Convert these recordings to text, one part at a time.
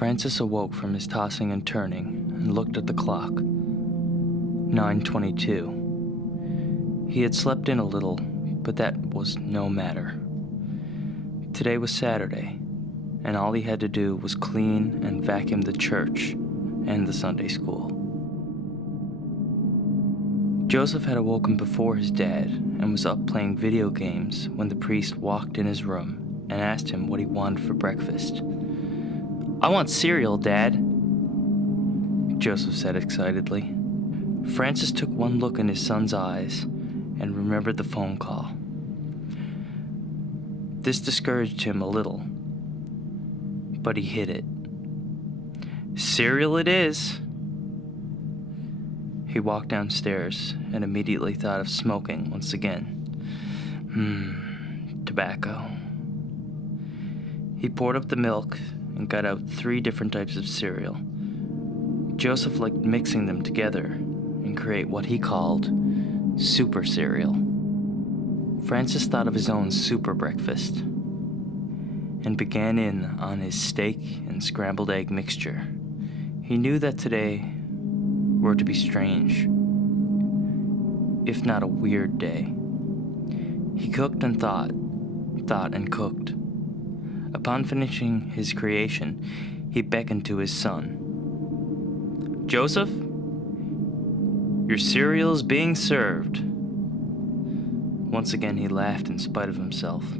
Francis awoke from his tossing and turning and looked at the clock. 9:22. He had slept in a little, but that was no matter. Today was Saturday, and all he had to do was clean and vacuum the church and the Sunday school. Joseph had awoken before his dad and was up playing video games when the priest walked in his room and asked him what he wanted for breakfast. "I want cereal, Dad," Joseph said excitedly. Francis took one look in his son's eyes and remembered the phone call. This discouraged him a little, but he hid it. "Cereal it is." He walked downstairs and immediately thought of smoking once again. Tobacco. He poured up the milk and got out 3 different types of cereal. Joseph liked mixing them together and create what he called super cereal. Francis thought of his own super breakfast and began in on his steak and scrambled egg mixture. He knew that today were to be strange, if not a weird day. He cooked and thought and cooked. Upon finishing his creation, he beckoned to his son. "Joseph, your cereal is being served." Once again he laughed in spite of himself.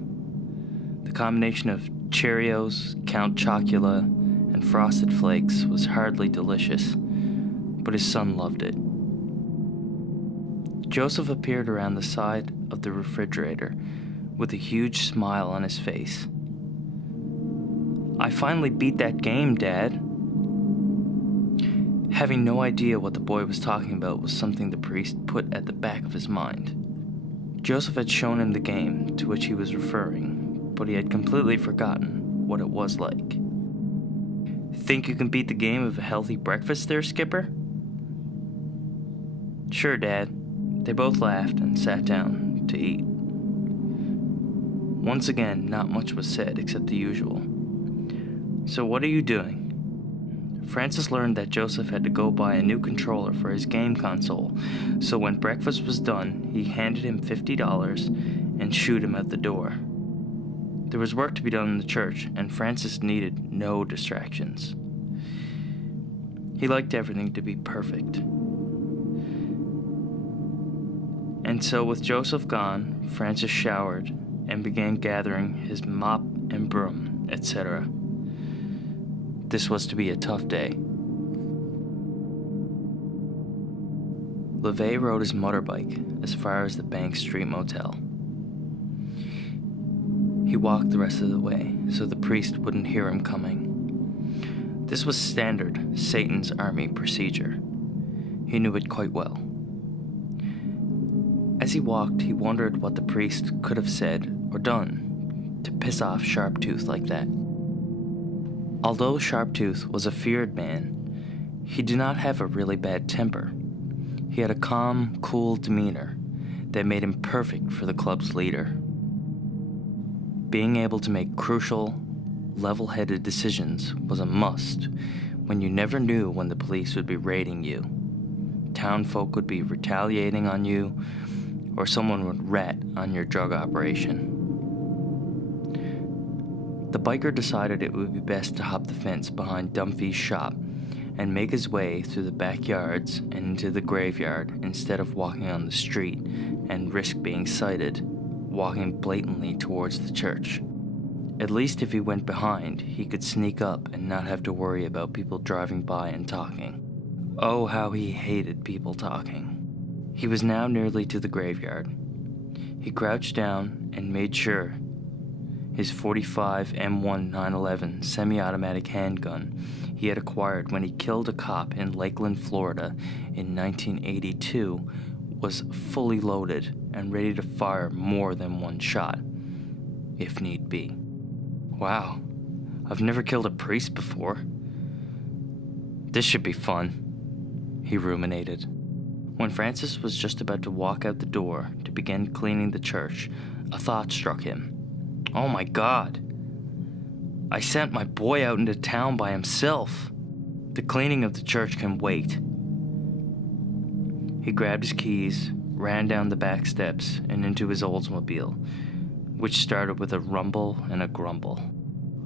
The combination of Cheerios, Count Chocula, and Frosted Flakes was hardly delicious, but his son loved it. Joseph appeared around the side of the refrigerator with a huge smile on his face. "I finally beat that game, Dad." Having no idea what the boy was talking about was something the priest put at the back of his mind. Joseph had shown him the game to which he was referring, but he had completely forgotten what it was like. "Think you can beat the game of a healthy breakfast there, Skipper?" "Sure, Dad." They both laughed and sat down to eat. Once again, not much was said except the usual. "So what are you doing?" Francis learned that Joseph had to go buy a new controller for his game console, so when breakfast was done, he handed him $50 and shooed him out the door. There was work to be done in the church, and Francis needed no distractions. He liked everything to be perfect. And so with Joseph gone, Francis showered and began gathering his mop and broom, etc. This was to be a tough day. LeVay rode his motorbike as far as the Bank Street Motel. He walked the rest of the way so the priest wouldn't hear him coming. This was standard Satan's Army procedure. He knew it quite well. As he walked, he wondered what the priest could have said or done to piss off Sharptooth like that. Although Sharptooth was a feared man, he did not have a really bad temper. He had a calm, cool demeanor that made him perfect for the club's leader. Being able to make crucial, level-headed decisions was a must when you never knew when the police would be raiding you, townfolk would be retaliating on you, or someone would rat on your drug operation. The biker decided it would be best to hop the fence behind Dunphy's shop and make his way through the backyards and into the graveyard instead of walking on the street and risk being sighted, walking blatantly towards the church. At least if he went behind, he could sneak up and not have to worry about people driving by and talking. Oh, how he hated people talking. He was now nearly to the graveyard. He crouched down and made sure his .45 M1 911 semi-automatic handgun he had acquired when he killed a cop in Lakeland, Florida in 1982 was fully loaded and ready to fire more than one shot, if need be. Wow, I've never killed a priest before. This should be fun, he ruminated. When Francis was just about to walk out the door to begin cleaning the church, a thought struck him. Oh my God! I sent my boy out into town by himself. The cleaning of the church can wait." He grabbed his keys, ran down the back steps, and into his Oldsmobile, which started with a rumble and a grumble.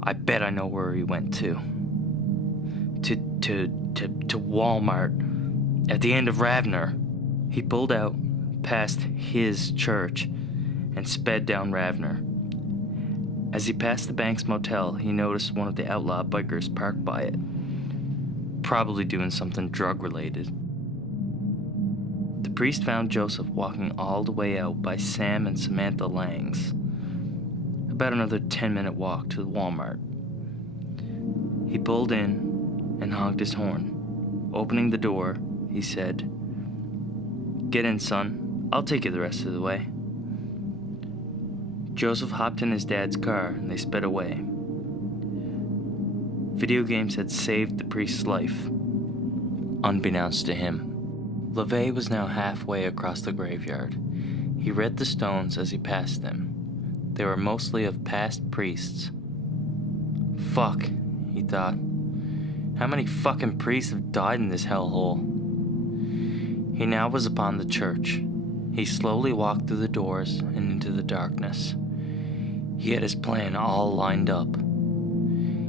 I bet I know where he went to. To Walmart at the end of Ravner. He pulled out past his church and sped down Ravner. As he passed the Banks Motel, he noticed one of the outlaw bikers parked by it, probably doing something drug-related. The priest found Joseph walking all the way out by Sam and Samantha Lang's. About another 10-minute walk to the Walmart. He pulled in and honked his horn. Opening the door, he said, "Get in, son. I'll take you the rest of the way." Joseph hopped in his dad's car and they sped away. Video games had saved the priest's life, unbeknownst to him. LaVey was now halfway across the graveyard. He read the stones as he passed them. They were mostly of past priests. Fuck, he thought. How many fucking priests have died in this hellhole? He now was upon the church. He slowly walked through the doors and into the darkness. He had his plan all lined up.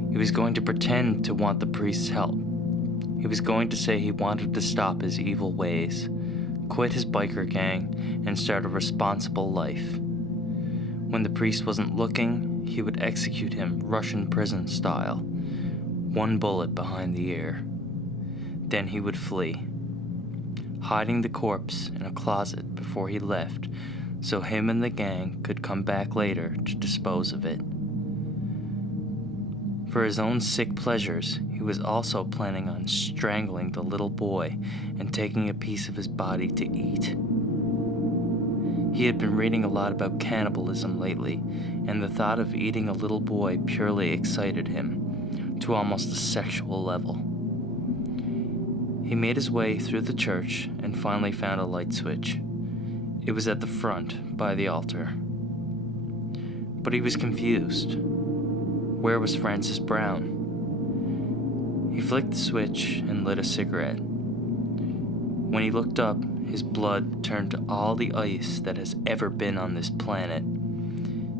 He was going to pretend to want the priest's help. He was going to say he wanted to stop his evil ways, quit his biker gang, and start a responsible life. When the priest wasn't looking, he would execute him Russian prison style, one bullet behind the ear. Then he would flee, hiding the corpse in a closet before he left, so him and the gang could come back later to dispose of it. For his own sick pleasures, he was also planning on strangling the little boy and taking a piece of his body to eat. He had been reading a lot about cannibalism lately, and the thought of eating a little boy purely excited him, to almost a sexual level. He made his way through the church and finally found a light switch. It was at the front, by the altar. But he was confused. Where was Francis Brown? He flicked the switch and lit a cigarette. When he looked up, his blood turned to all the ice that has ever been on this planet.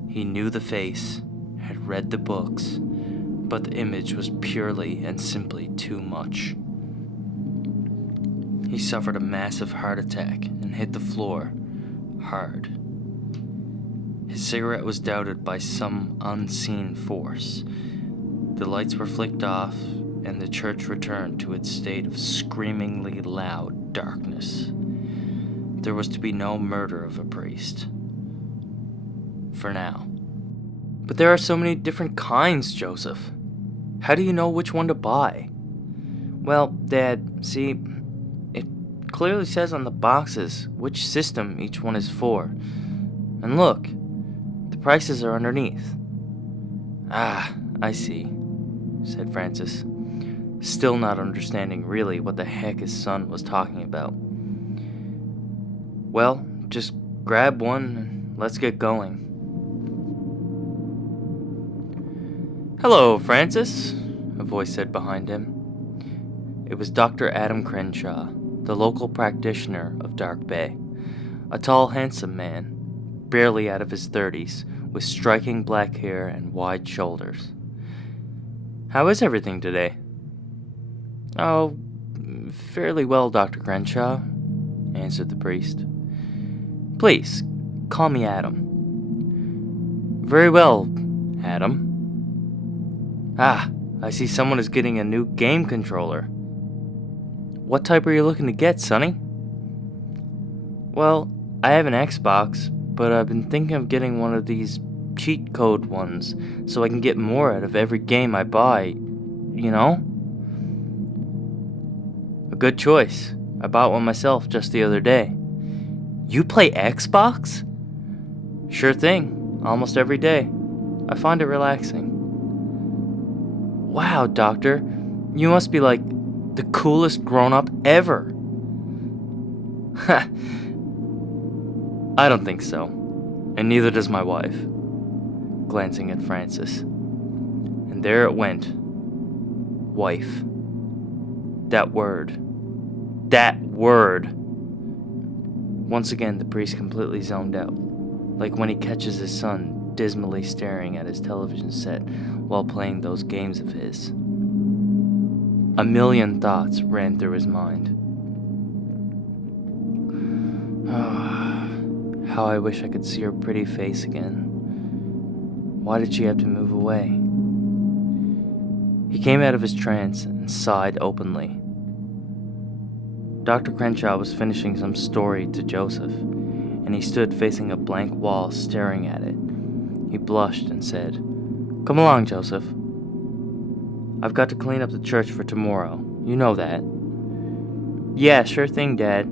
He knew the face, had read the books, but the image was purely and simply too much. He suffered a massive heart attack and hit the floor hard. His cigarette was doubted by some unseen force. The lights were flicked off, and the church returned to its state of screamingly loud darkness. There was to be no murder of a priest. For now. But there are so many different kinds, Joseph. How do you know which one to buy? Well, Dad, see, it clearly says on the boxes which system each one is for. And look, the prices are underneath. Ah, I see, said Francis, still not understanding really what the heck his son was talking about. Well, just grab one and let's get going. Hello, Francis, a voice said behind him. It was Dr. Adam Crenshaw, the local practitioner of Dark Bay, a tall, handsome man, barely out of his 30s, with striking black hair and wide shoulders. How is everything today? Oh, fairly well, Dr. Crenshaw, answered the priest. Please, call me Adam. Very well, Adam. Ah, I see someone is getting a new game controller. What type are you looking to get, Sonny? Well, I have an Xbox, but I've been thinking of getting one of these cheat code ones so I can get more out of every game I buy, you know? A good choice. I bought one myself just the other day. You play Xbox? Sure thing, almost every day. I find it relaxing. Wow, Doctor, you must be like the coolest grown-up ever. Ha! I don't think so, and neither does my wife, glancing at Francis. And there it went. Wife. That word. That word. Once again, the priest completely zoned out, like when he catches his son dismally staring at his television set while playing those games of his. A million thoughts ran through his mind. How I wish I could see her pretty face again. Why did she have to move away? He came out of his trance and sighed openly. Dr. Crenshaw was finishing some story to Joseph, and he stood facing a blank wall staring at it. He blushed and said, "Come along, Joseph. I've got to clean up the church for tomorrow. You know that." "Yeah, sure thing, Dad."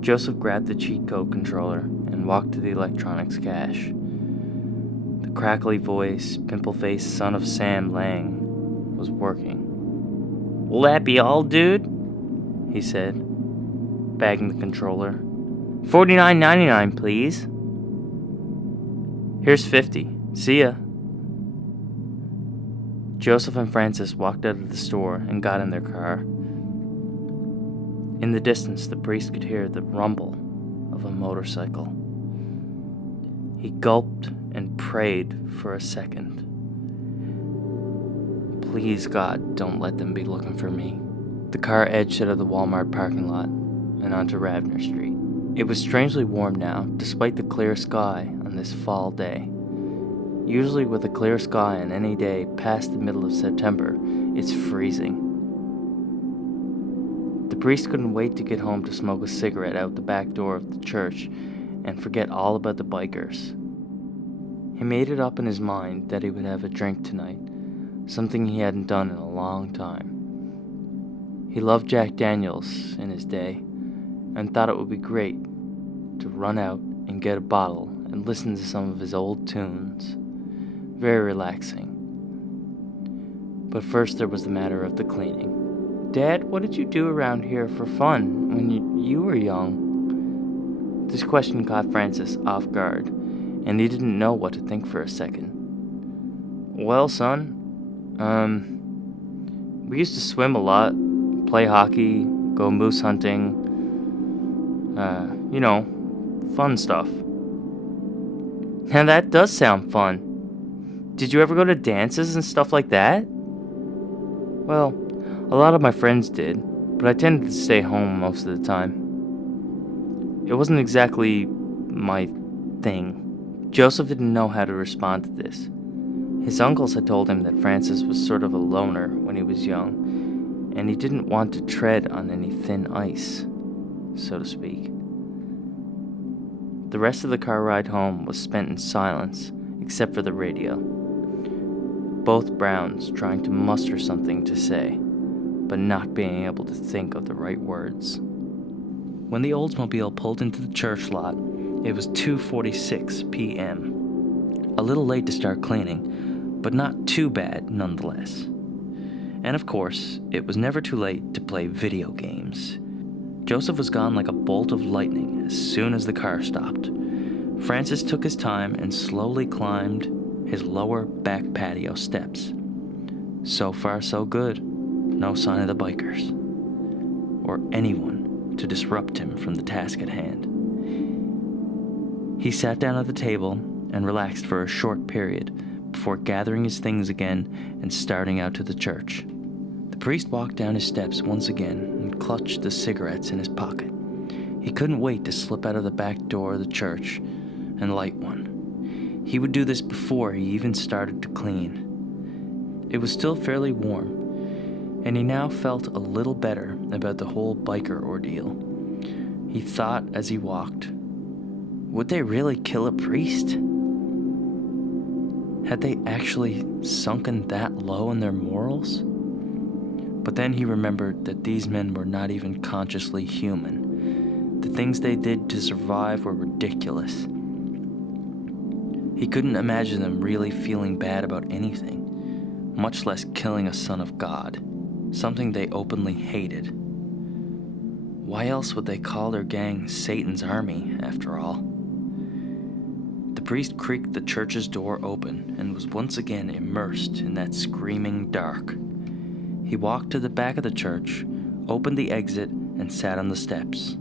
Joseph grabbed the cheat code controller and walked to the electronics cache. The crackly voice, pimple-faced son of Sam Lang was working. "Will that be all, dude?" he said, bagging the controller. $49.99, please." "Here's 50. See ya." Joseph and Francis walked out of the store and got in their car. In the distance, the priest could hear the rumble of a motorcycle. He gulped and prayed for a second. "Please, God, don't let them be looking for me." The car edged out of the Walmart parking lot and onto Radnor Street. It was strangely warm now, despite the clear sky on this fall day. Usually with a clear sky on any day past the middle of September, it's freezing. The priest couldn't wait to get home to smoke a cigarette out the back door of the church and forget all about the bikers. He made it up in his mind that he would have a drink tonight, something he hadn't done in a long time. He loved Jack Daniels in his day and thought it would be great to run out and get a bottle and listen to some of his old tunes. Very relaxing. But first there was the matter of the cleaning. "Dad, what did you do around here for fun when you were young?" This question caught Francis off guard, and he didn't know what to think for a second. "Well, son, we used to swim a lot, play hockey, go moose hunting, fun stuff." "Now that does sound fun. Did you ever go to dances and stuff like that?" "Well, a lot of my friends did, but I tended to stay home most of the time. It wasn't exactly my thing." Joseph didn't know how to respond to this. His uncles had told him that Francis was sort of a loner when he was young, and he didn't want to tread on any thin ice, so to speak. The rest of the car ride home was spent in silence, except for the radio. Both Browns trying to muster something to say, but not being able to think of the right words. When the Oldsmobile pulled into the church lot, it was 2:46 p.m. A little late to start cleaning, but not too bad nonetheless. And of course, it was never too late to play video games. Joseph was gone like a bolt of lightning as soon as the car stopped. Francis took his time and slowly climbed his lower back patio steps. So far, so good. No sign of the bikers, or anyone to disrupt him from the task at hand. He sat down at the table and relaxed for a short period before gathering his things again and starting out to the church. The priest walked down his steps once again and clutched the cigarettes in his pocket. He couldn't wait to slip out of the back door of the church and light one. He would do this before he even started to clean. It was still fairly warm, and he now felt a little better about the whole biker ordeal. He thought as he walked, would they really kill a priest? Had they actually sunken that low in their morals? But then he remembered that these men were not even consciously human. The things they did to survive were ridiculous. He couldn't imagine them really feeling bad about anything, much less killing a son of God, something they openly hated. Why else would they call their gang Satan's Army, after all? The priest creaked the church's door open and was once again immersed in that screaming dark. He walked to the back of the church, opened the exit, and sat on the steps.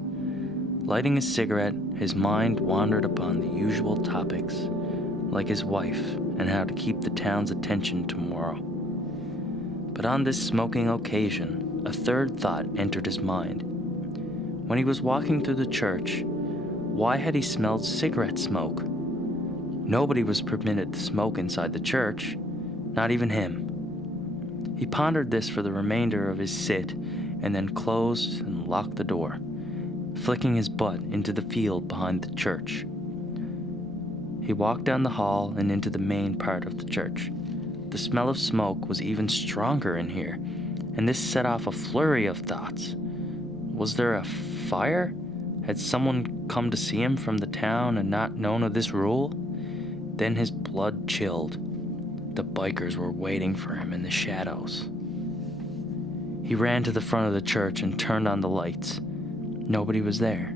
Lighting his cigarette, his mind wandered upon the usual topics, like his wife and how to keep the town's attention tomorrow. But on this smoking occasion, a third thought entered his mind. When he was walking through the church, why had he smelled cigarette smoke? Nobody was permitted to smoke inside the church, not even him. He pondered this for the remainder of his sit and then closed and locked the door, flicking his butt into the field behind the church. He walked down the hall and into the main part of the church. The smell of smoke was even stronger in here, and this set off a flurry of thoughts. Was there a fire? Had someone come to see him from the town and not known of this rule? Then his blood chilled. The bikers were waiting for him in the shadows. He ran to the front of the church and turned on the lights. Nobody was there.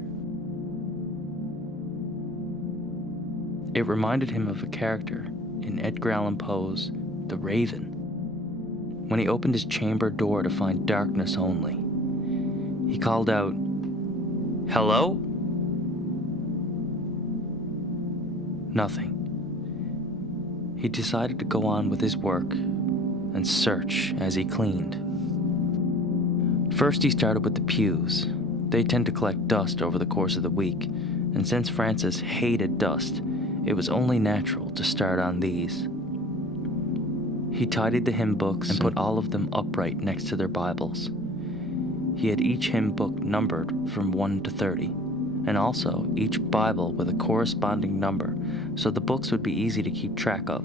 It reminded him of a character in Edgar Allan Poe's The Raven, when he opened his chamber door to find darkness only. He called out, "Hello?" Nothing. He decided to go on with his work and search as he cleaned. First, he started with the pews. They tend to collect dust over the course of the week, and since Francis hated dust, it was only natural to start on these. He tidied the hymn books and put all of them upright next to their Bibles. He had each hymn book numbered from 1 to 30, and also each Bible with a corresponding number, so the books would be easy to keep track of.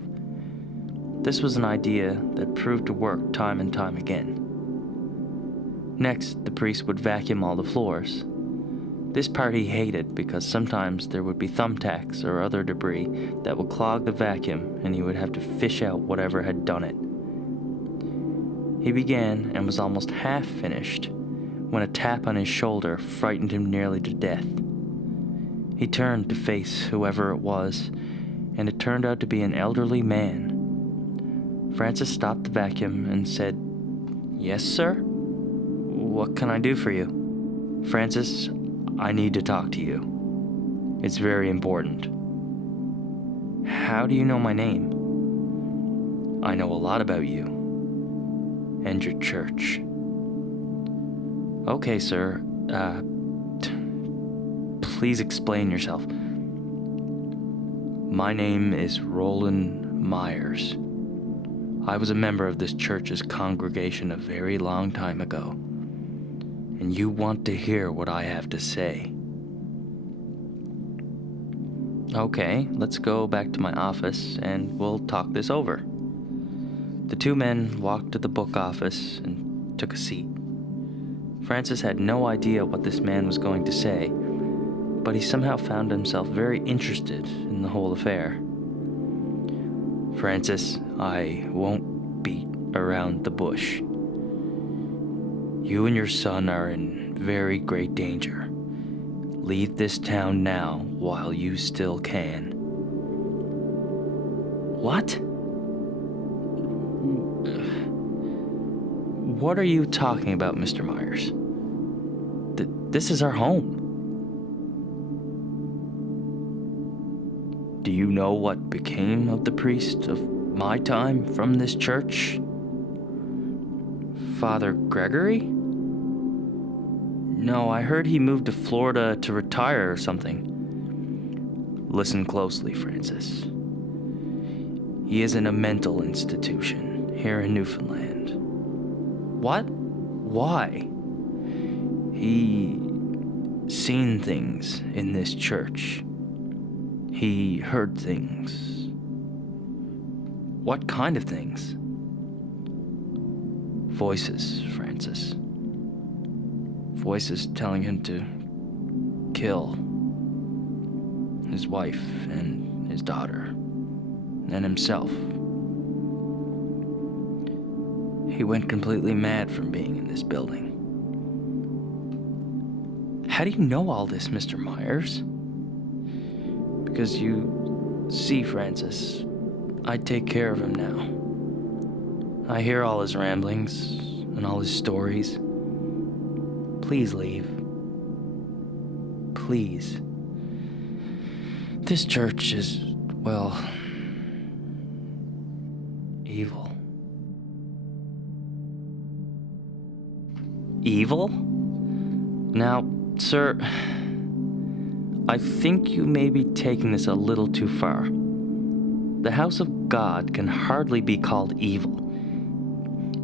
This was an idea that proved to work time and time again. Next, the priest would vacuum all the floors. This part he hated because sometimes there would be thumbtacks or other debris that would clog the vacuum and he would have to fish out whatever had done it. He began and was almost half finished when a tap on his shoulder frightened him nearly to death. He turned to face whoever it was, and it turned out to be an elderly man. Francis stopped the vacuum and said, "Yes, sir? What can I do for you?" "Francis, I need to talk to you. It's very important." "How do you know my name?" "I know a lot about you and your church." "Okay, sir. Please explain yourself." "My name is Roland Myers. I was a member of this church's congregation a very long time ago, and you want to hear what I have to say." "Okay, let's go back to my office and we'll talk this over." The two men walked to the book office and took a seat. Francis had no idea what this man was going to say, but he somehow found himself very interested in the whole affair. "Francis, I won't beat around the bush. You and your son are in very great danger. Leave this town now while you still can." "What? What are you talking about, Mr. Myers? This is our home." "Do you know what became of the priest of my time from this church?" "Father Gregory? No, I heard he moved to Florida to retire or something." "Listen closely, Francis. He is in a mental institution here in Newfoundland." "What? Why?" "He seen things in this church. He heard things." "What kind of things?" "Voices, Francis. Voices telling him to kill his wife and his daughter and himself. He went completely mad from being in this building." "How do you know all this, Mr. Myers?" "Because you See, Francis, I'd take care of him now. I hear all his ramblings and all his stories. Please leave. Please. This church is, well, evil. Evil? Now, sir, I think you may be taking this a little too far. The house of God can hardly be called evil.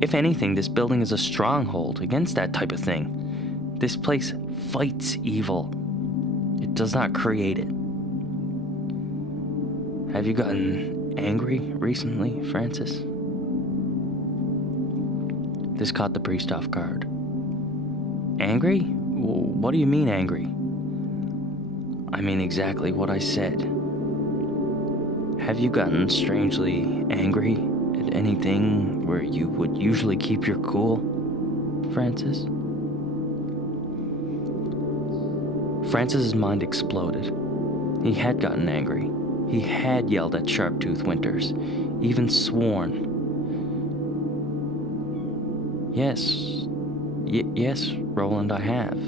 If anything, this building is a stronghold against that type of thing. This place fights evil. It does not create it. Have you gotten angry recently, Francis? This caught the priest off guard. Angry? What do you mean angry? I mean exactly what I said. Have you gotten strangely angry at anything where you would usually keep your cool, Francis? Francis's mind exploded. He had gotten angry. He had yelled at Sharptooth Winters, even sworn. Yes, Roland, I have.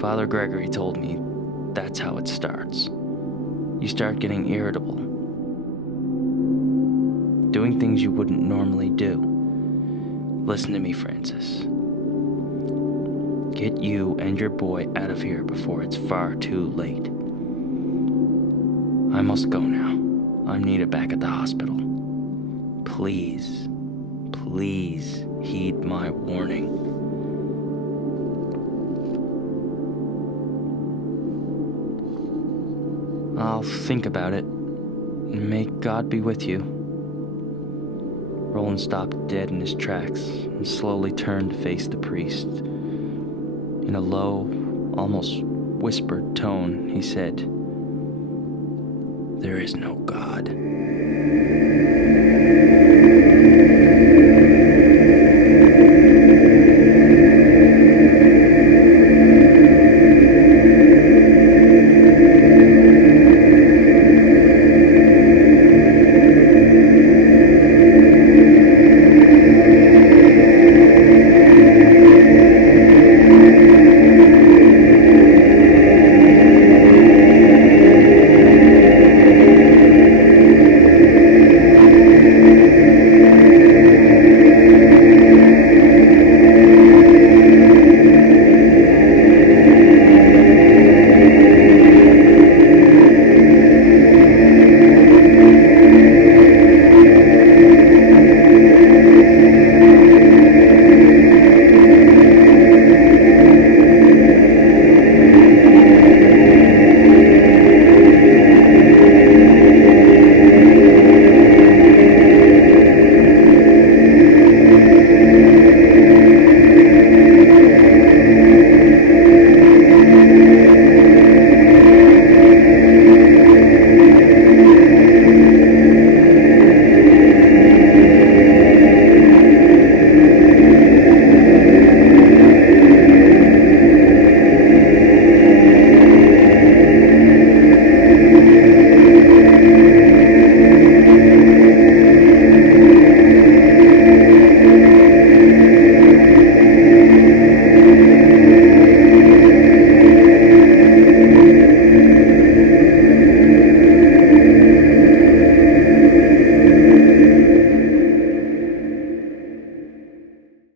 Father Gregory told me that's how it starts. You start getting irritable, doing things you wouldn't normally do. Listen to me, Francis. Get you and your boy out of here before it's far too late. I must go now. I'm needed back at the hospital. Please heed my warning. I'll think about it. May God be with you. Roland stopped dead in his tracks and slowly turned to face the priest. In a low, almost whispered tone, he said, "There is no God."